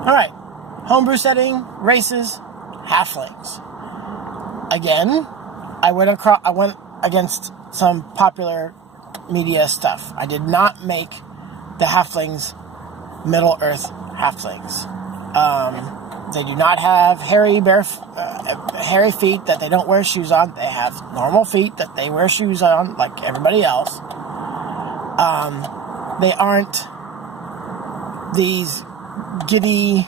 Alright, homebrew setting, races, halflings. Again, I went against some popular media stuff. I did not make the halflings Middle-earth halflings. They do not have hairy feet that they don't wear shoes on. They have normal feet that they wear shoes on like everybody else. They aren't these giddy,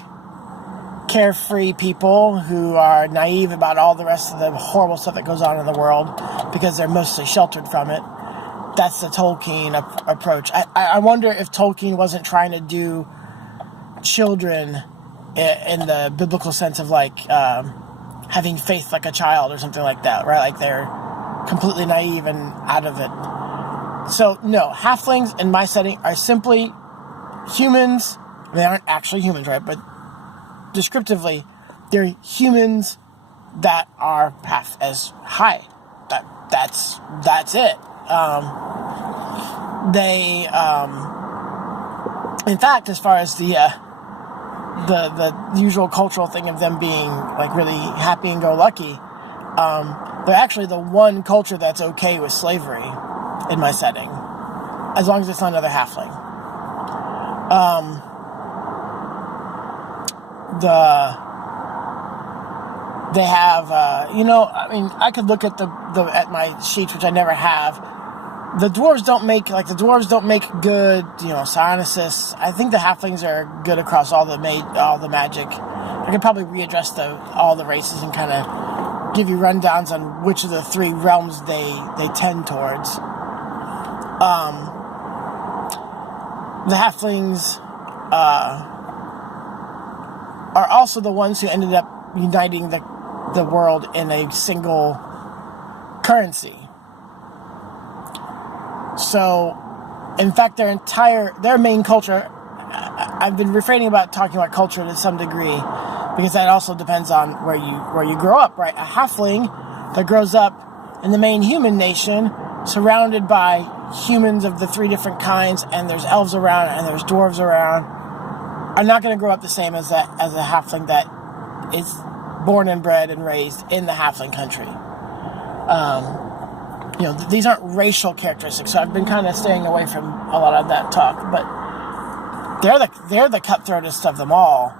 carefree people who are naive about all the rest of the horrible stuff that goes on in the world because they're mostly sheltered from it. That's the Tolkien approach. I wonder if Tolkien wasn't trying to do children in the biblical sense of like having faith like a child or something like that, right? Like they're completely naive and out of it. So no, halflings in my setting are simply humans. They aren't actually humans, right? But descriptively, they're humans that are half as high. That's it. In fact, as far as the usual cultural thing of them being like really happy and go lucky, they're actually the one culture that's okay with slavery in my setting, as long as it's not another halfling. They have, I mean, I could look at at my sheets, which I never have. The dwarves don't make good, psionicis. I think the halflings are good across all the magic. I could probably readdress all the races and kind of give you rundowns on which of the three realms they tend towards. The halflings are also the ones who ended up uniting the world in a single currency. So, in fact, their main culture, I've been refraining about talking about culture to some degree, because that also depends on where you grow up, right? A halfling that grows up in the main human nation, surrounded by humans of the three different kinds, and there's elves around, and there's dwarves around, are not going to grow up the same as a halfling that is born and bred and raised in the halfling country. These aren't racial characteristics, so I've been kind of staying away from a lot of that talk, but they're the cutthroatest of them all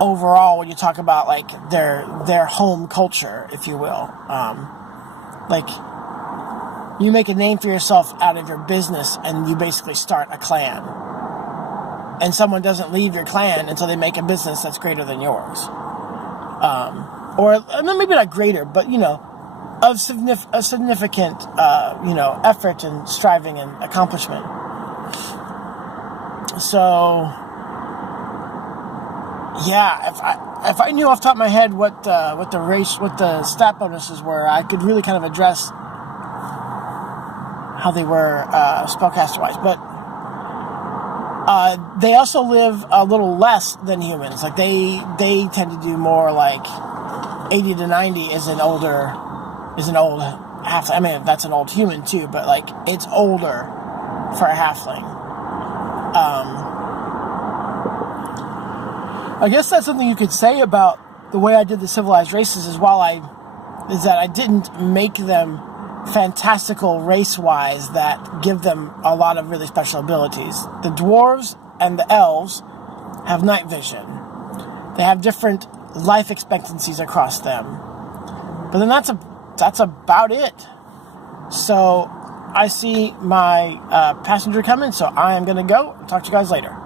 overall when you talk about like their home culture, if you will. Like you make a name for yourself out of your business and you basically start a clan, and someone doesn't leave your clan until they make a business that's greater than yours, or maybe not greater, but of significant, effort and striving and accomplishment. So, yeah, if I knew off the top of my head what the stat bonuses were, I could really kind of address how they were spellcaster-wise. But they also live a little less than humans. Like they tend to do more like 80 to 90 is an old halfling. I mean, that's an old human too, but like it's older for a halfling. I guess that's something you could say about the way I did the civilized races is that I didn't make them fantastical race-wise that give them a lot of really special abilities. The dwarves and the elves have night vision. They have different life expectancies across them. But then that's about it. So I see my passenger coming, so I am going to go. Talk to you guys later.